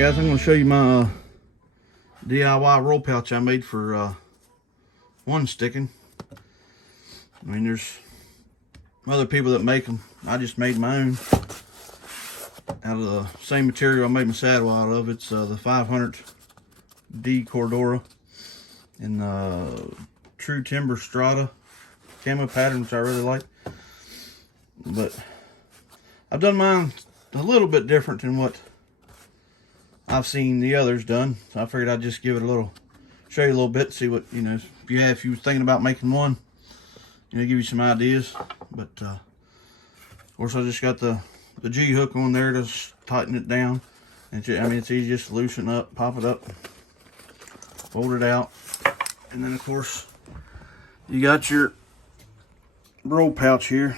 guys, I'm going to show you my DIY roll pouch I made for one sticking. I mean, there's other people that make them. I just made my own out of the same material I made my saddle out of. It's the 500D Cordura in True Timber Strata camo pattern, which I really like. But I've done mine a little bit different than what I've seen the others done. So I figured I'd just give it a little, show you a little bit, see what, you know, if you were thinking about making one, you know, give you some ideas. But of course I just got the G hook on there to tighten it down. And I mean, it's easy just to loosen up, pop it up, fold it out. And then of course you got your roll pouch here.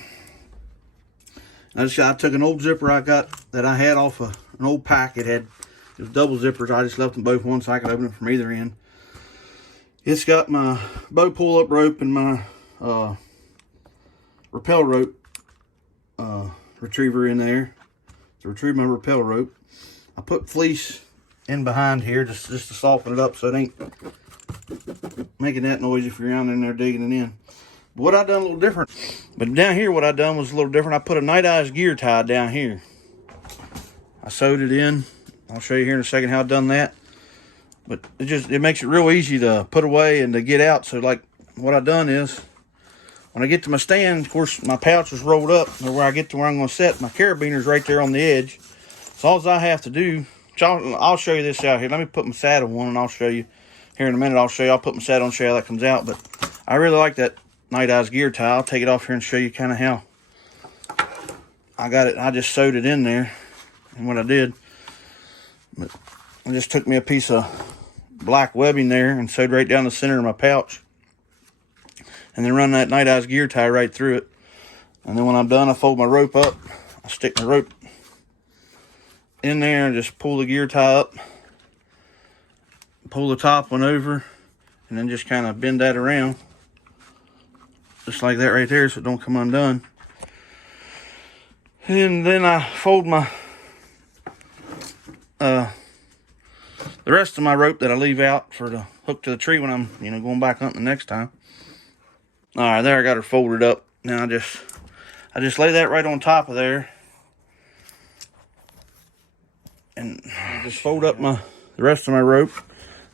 I took an old zipper I got that I had off an old pack. It was double zippers. I just left them both one so I could open it from either end. It's got my bow pull-up rope and my rappel rope retriever in there to retrieve my rappel rope. I put fleece in behind here just to soften it up so it ain't making that noise if you're down in there digging it in. But what I done a little different. But down here what I done was a little different. I put a Nite Ize gear tie down here. I sewed it in. I'll show you here in a second how I done that. But it makes it real easy to put away and to get out. So like what I done is, when I get to my stand, of course my pouch was rolled up, or where I get to where I'm going to set, my carabiner's right there on the edge. So all I have to do, I'll show you this out here. Let me put my saddle on and I'll show you here in a minute. I'll put my saddle on and show you how that comes out. But I really like that Nite Ize gear tie. I'll take it off here and show you kind of how I got it. I just sewed it in there, and what I did, but I just took me a piece of black webbing there and sewed right down the center of my pouch, and then run that Nite Ize gear tie right through it. And then when I'm done, I fold my rope up. I stick my rope in there and just pull the gear tie up, pull the top one over, and then just kind of bend that around. Just like that right there, so it don't come undone. And then I fold my the rest of my rope that I leave out for the hook to the tree when I'm, you know, going back hunting the next time. All right, there I got her folded up. Now I just lay that right on top of there, and I just fold up the rest of my rope.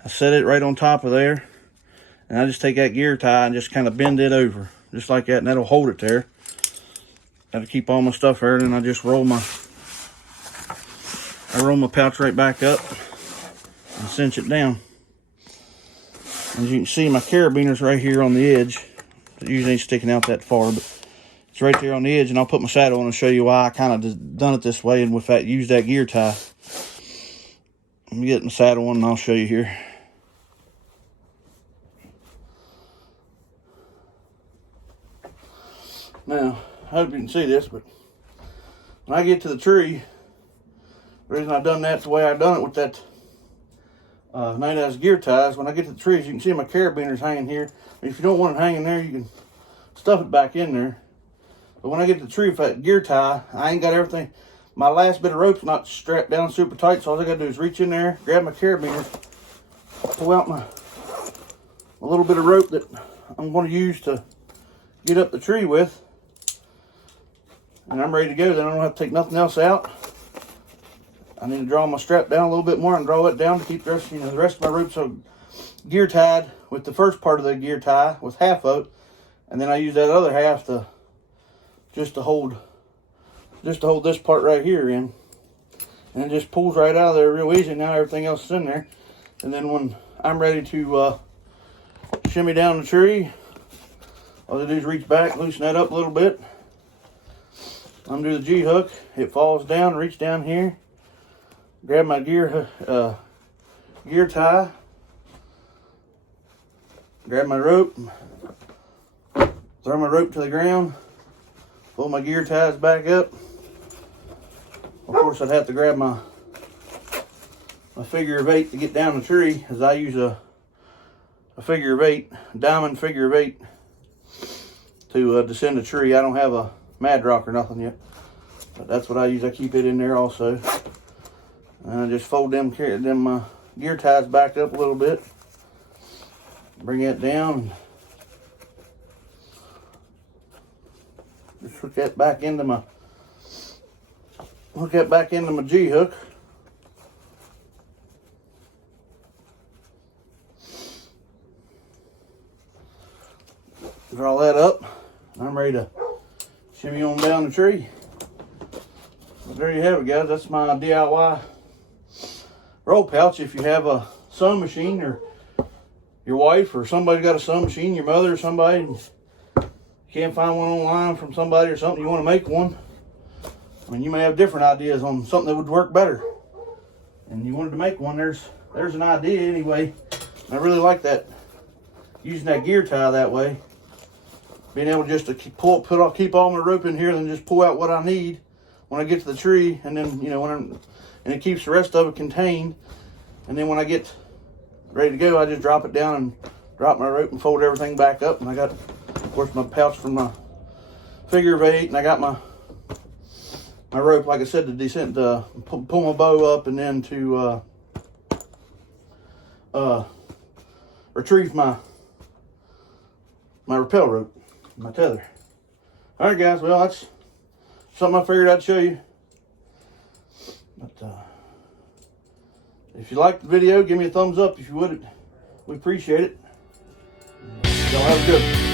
I set it right on top of there, and I just take that gear tie and just kind of bend it over. Just like that, and that'll hold it there. Got to keep all my stuff there, and then I just roll my pouch right back up and cinch it down. As you can see, my carabiner's right here on the edge. It usually ain't sticking out that far, but it's right there on the edge, and I'll put my saddle on and show you why I kind of done it this way, and with that, use that gear tie. Let me get my saddle on, and I'll show you here. Now, I hope you can see this, but when I get to the tree, the reason I've done that the way I've done it with that Nite Ize gear ties, when I get to the trees, you can see my carabiner's hanging here. If you don't want it hanging there, you can stuff it back in there. But when I get to the tree with that gear tie, I ain't got everything. My last bit of rope's not strapped down super tight, so all I gotta do is reach in there, grab my carabiner, pull out my little bit of rope that I'm gonna use to get up the tree with, and I'm ready to go. Then I don't have to take nothing else out. I need to draw my strap down a little bit more and draw it down to keep the rest, the rest of my rope so gear tied with the first part of the gear tie with half of it, and then I use that other half to just to hold this part right here in, and it just pulls right out of there real easy. Now everything else is in there, and then when I'm ready to shimmy down the tree, all I do is reach back, loosen that up a little bit, undo the G hook, it falls down, reach down here, grab my gear tie, grab my rope, throw my rope to the ground, pull my gear ties back up. Of course, I'd have to grab my figure of 8 to get down the tree, as I use a figure of 8, diamond figure of 8 to descend a tree. I don't have a Mad Rock or nothing yet, but that's what I use. I keep it in there also. And I just fold them gear ties back up a little bit. Bring it down. Just hook that back into my G-hook. Draw that up. I'm ready to shimmy on down the tree. But there you have it, guys. That's my DIY roll pouch. If you have a sewing machine, or your wife or somebody got a sewing machine, your mother or somebody, and you can't find one online from somebody or something, you want to make one. I mean, you may have different ideas on something that would work better, and you wanted to make one. There's an idea anyway. I really like that, using that gear tie that way. Being able just to keep all my rope in here, then just pull out what I need when I get to the tree, and then and it keeps the rest of it contained. And then when I get ready to go, I just drop it down and drop my rope and fold everything back up. And I got, of course, my pouch from my figure of 8, and I got my rope, like I said, to descend, pull my bow up, and then to retrieve my rappel rope, my tether. All right, guys. Well, that's something I figured I'd show you. But if you liked the video, give me a thumbs up if you would. We appreciate it. Y'all have a good one.